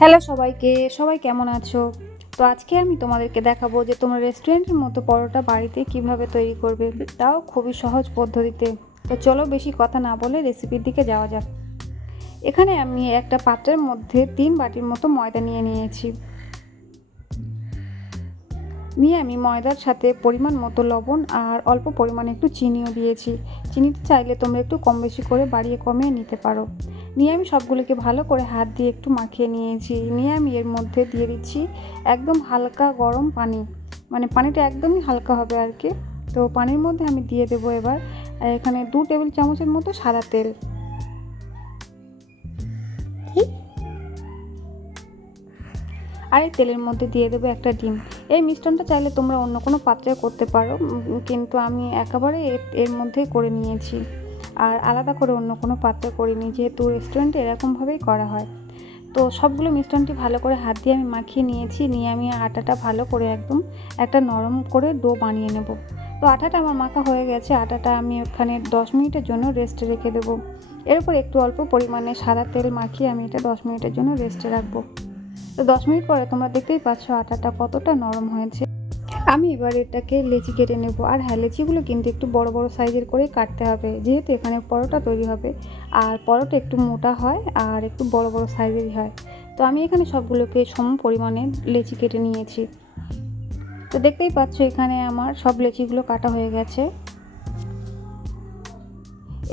Hello সবাইকে, সবাই কেমন আছো? তো আজকে আমি তোমাদেরকে দেখাবো যে তোমরা রেস্টুরেন্টের মতো পরোটা বাড়িতে কিভাবে তৈরি করবে, তাও খুবই সহজ পদ্ধতিতে। তো চলো বেশি কথা না বলে রেসিপির দিকে যাওয়া যাক। এখানে আমি একটা পাত্রের মধ্যে 3 বাটির মতো ময়দা নিয়েছি। আমি ময়দার সাথে পরিমাণ মতো লবণ আর অল্প পরিমাণে একটু চিনিও দিয়েছি। চিনিটা চাইলে তোমরা একটু কম বেশি করে বাড়িয়ে কমিয়ে নিতে পারো। আমি সবগুলোকে ভালো করে হাত দিয়ে একটু মাখিয়ে নিয়েছি। আমি এর মধ্যে দিয়ে দিচ্ছি একদম হালকা গরম পানি, মানে পানিটা একদমই হালকা হবে আর কি। তো পানির মধ্যে আমি দিয়ে দেবো এবার এখানে 2 টেবিল চামচের মতো সাদা তেল। আর এই তেলের মধ্যে দিয়ে দেবো একটা ডিম। এই মিশ্রণটা চাইলে তোমরা অন্য কোনো পাত্রে করতে পারো, কিন্তু আমি একেবারে এর মধ্যেই করে নিয়েছি, আর আলাদা করে অন্য কোনো পাত্রে করিনি, যেহেতু রেস্টুরেন্টে এরকমভাবেই করা হয়। তো সবগুলো মিশ্রণটি ভালো করে হাত দিয়ে আমি মাখিয়ে নিয়েছি। আমি আটাটা ভালো করে একদম একটা নরম করে ডো বানিয়ে নেব। তো আটাটা আমার মাখা হয়ে গেছে। আটাটা আমি ওখানে 10 মিনিটের জন্য রেস্টে রেখে দেবো। এর উপর একটু অল্প পরিমাণে সাদা তেল মাখিয়ে আমি এটা 10 মিনিটের জন্য রেস্টে রাখবো। তো 10 মিনিট পরে তোমরা দেখতেই পাচ্ছ আটাটা কতটা নরম হয়েছে। আমি এবার এটাকে লেচি কেটে নেব। আর হ্যাঁ, লেচিগুলো কিন্তু একটু বড় বড় সাইজের করেই কাটতে হবে, যেহেতু এখানে পরোটা তৈরি হবে। আর পরোটা একটু মোটা হয় আর একটু বড় বড় সাইজেরই হয়। তো আমি এখানে সবগুলোকে সম পরিমাণে লেচি কেটে নিয়েছি। তো দেখতেই পাচ্ছ এখানে আমার সব লেচিগুলো কাটা হয়ে গেছে।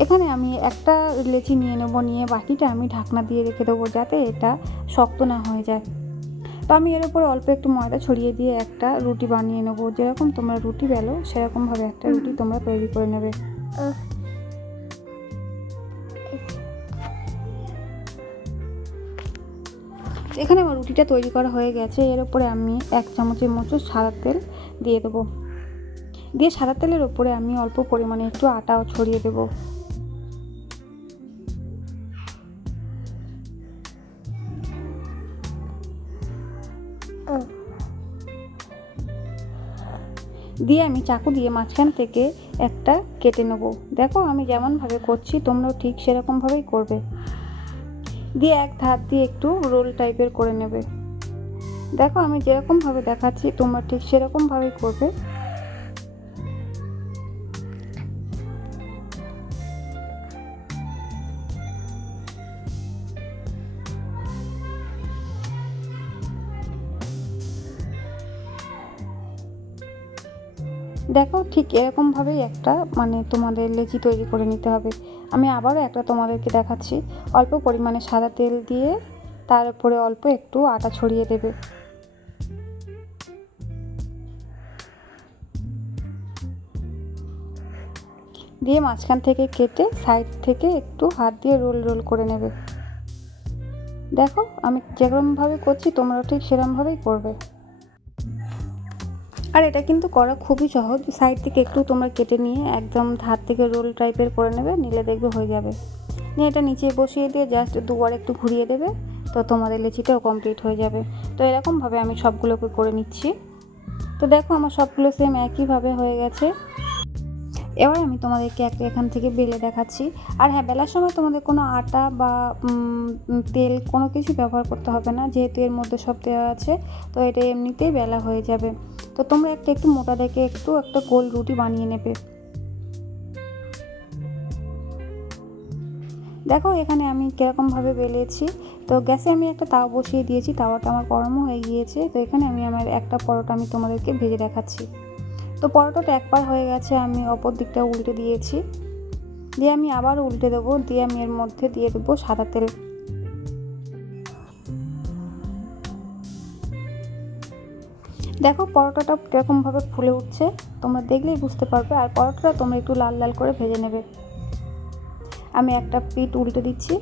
এখানে আমি একটা লেচি নিয়ে নেব, নিয়ে বাকিটা আমি ঢাকনা দিয়ে রেখে দেবো, যাতে এটা শক্ত না হয়ে যায়। তো আমি এর উপরে অল্প একটু ময়দা ছড়িয়ে দিয়ে একটা রুটি বানিয়ে নেবো। যেরকম তোমরা রুটি বেলো সেরকমভাবে একটা রুটি তোমরা তৈরি করে নেবে। এখানে আমার রুটিটা তৈরি করা হয়ে গেছে। এর উপরে আমি 1 চামচের মতো সাদা তেল দিয়ে দেবো। দিয়ে সাদা তেলের উপরে আমি অল্প পরিমাণে একটু আটাও ছড়িয়ে দেবো। দিয়ে আমি চাকু দিয়ে মাঝখান থেকে একটা কেটে নেব। দেখো আমি যেমনভাবে করছি তোমরাও ঠিক সেরকমভাবেই করবে। দিয়ে এক ধার দিয়ে একটু রোল টাইপের করে নেবে। দেখো আমি যেরকমভাবে দেখাচ্ছি তোমরা ঠিক সেরকমভাবেই করবে। দেখো ঠিক এরকমভাবেই একটা তোমাদের লেচি তৈরি করে নিতে হবে। আমি আবারও একটা তোমাদেরকে দেখাচ্ছি। অল্প পরিমাণে সাদা তেল দিয়ে তার উপরে অল্প একটু আটা ছড়িয়ে দেবে। দিয়ে মাঝখান থেকে কেটে সাইড থেকে একটু হাত দিয়ে রোল রোল করে নেবে। দেখো আমি যেরকমভাবে করছি তোমরাও ঠিক সেরকমভাবেই করবে। আর এটা কিন্তু করা খুবই সহজ। সাইড থেকে একটু তোমরা কেটে নিয়ে একদম ধার থেকে রোল টাইপের করে নেবে, নিলে দেখবে হয়ে যাবে। এটা নিচে বসিয়ে দিয়ে জাস্ট দুবার একটু ঘুরিয়ে দেবে, তো তোমাদের লেচিটাও কমপ্লিট হয়ে যাবে। তো এরকমভাবে আমি সবগুলোকে করে নিচ্ছি। তো দেখো আমার সবগুলো সেম একইভাবে হয়ে গেছে। এবার আমি তোমাদেরকে একটা এখান থেকে বেলে দেখাচ্ছি। আর হ্যাঁ, বেলার সময় তোমাদের কোনো আটা বা তেল কোনো কিছু ব্যবহার করতে হবে না, যেহেতু এর মধ্যে সব দেওয়া আছে। তো এটা এমনিতেই বেলা হয়ে যাবে। তো তোমরা একটু মোটা দেখে একটা গোল রুটি বানিয়ে নেবে। দেখো এখানে আমি কীরকমভাবে বেলেছি। তো গ্যাসে আমি একটা তাওয়া বসিয়ে দিয়েছি, তাওয়াটা আমার গরমও হয়ে গিয়েছে। তো এখানে আমার একটা পরোটা আমি তোমাদেরকে ভেজে দেখাচ্ছি। তো পরোটাটা একবার হয়ে গেছে, আমি অপর দিকটা উল্টে দিয়েছি। দিয়ে আমি আবারও উল্টে দেবো। দিয়ে আমি এর মধ্যে দিয়ে দেবো সাদা তেল। দেখো পরোটাটা কীরকমভাবে ফুলে উঠছে, তোমরা দেখলেই বুঝতে পারবে। আর পরোটাটা তোমরা একটু লাল লাল করে ভেজে নেবে। আমি একটা পিঠ উল্টে দিচ্ছি।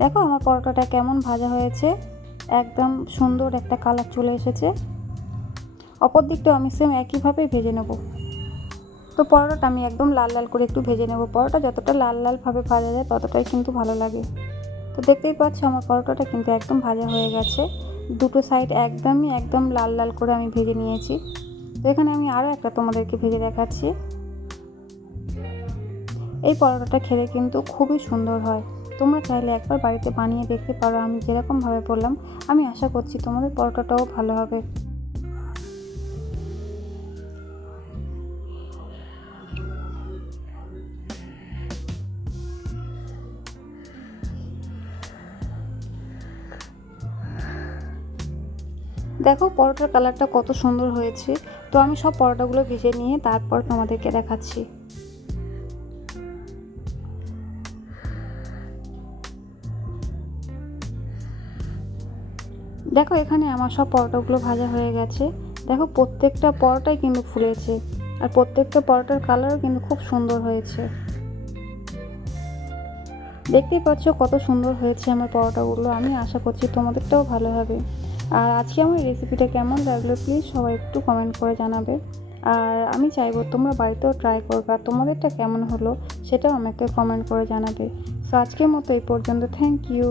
দেখো আমার পরোটাটা কেমন ভাজা হয়েছে, একদম সুন্দর একটা কালার চলে এসেছে। অপর দিকটাও আমি সেম একইভাবেই ভেজে নেব। তো পরোটাটা আমি একদম লাল লাল করে একটু ভেজে নেব। পরোটা যতটা লাল লালভাবে ভাজা যায় ততটাই কিন্তু ভালো লাগে। তো দেখতেই পাচ্ছ আমার পরোটাটা কিন্তু একদম ভাজা হয়ে গেছে। দুটো সাইড একদম লাল লাল করে আমি ভেজে নিয়েছি। তো এখানে আমি আরও একটা তোমাদেরকে ভেজে দেখাচ্ছি। এই পরোটাটা খেতে কিন্তু খুবই সুন্দর হয়। তোমরা চাইলে একবার বাড়িতে বানিয়ে দেখতে পারো আমি যেরকমভাবে বললাম। আমি আশা করছি তোমাদের পরোটাটাও ভালো হবে। দেখো পরোটার কালারটা কত সুন্দর হয়েছে। তো আমি সব পরোটাগুলো ভেজে নিয়ে তারপর তোমাদেরকে দেখাচ্ছি। দেখো এখানে আমার সব পরোটাগুলো ভাজা হয়ে গেছে। দেখো প্রত্যেকটা পরোটাই কিন্তু ফুলেছে, আর প্রত্যেকটা পরোটার কালারও কিন্তু খুব সুন্দর হয়েছে। দেখতেই পাচ্ছ কত সুন্দর হয়েছে আমার পরোটাগুলো। আমি আশা করছি তোমাদেরটাও ভালো হবে। আর আজকে আমার রেসিপিটা কেমন লাগলো প্লিজ সবাই একটু কমেন্ট করে জানাবে। আর আমি চাইবো তোমরা বাড়িতেও ট্রাই করবে, আর তোমাদেরটা কেমন হলো সেটাও আমাকে কমেন্ট করে জানাবে। সো আজকের মতো এই পর্যন্ত, থ্যাংক ইউ।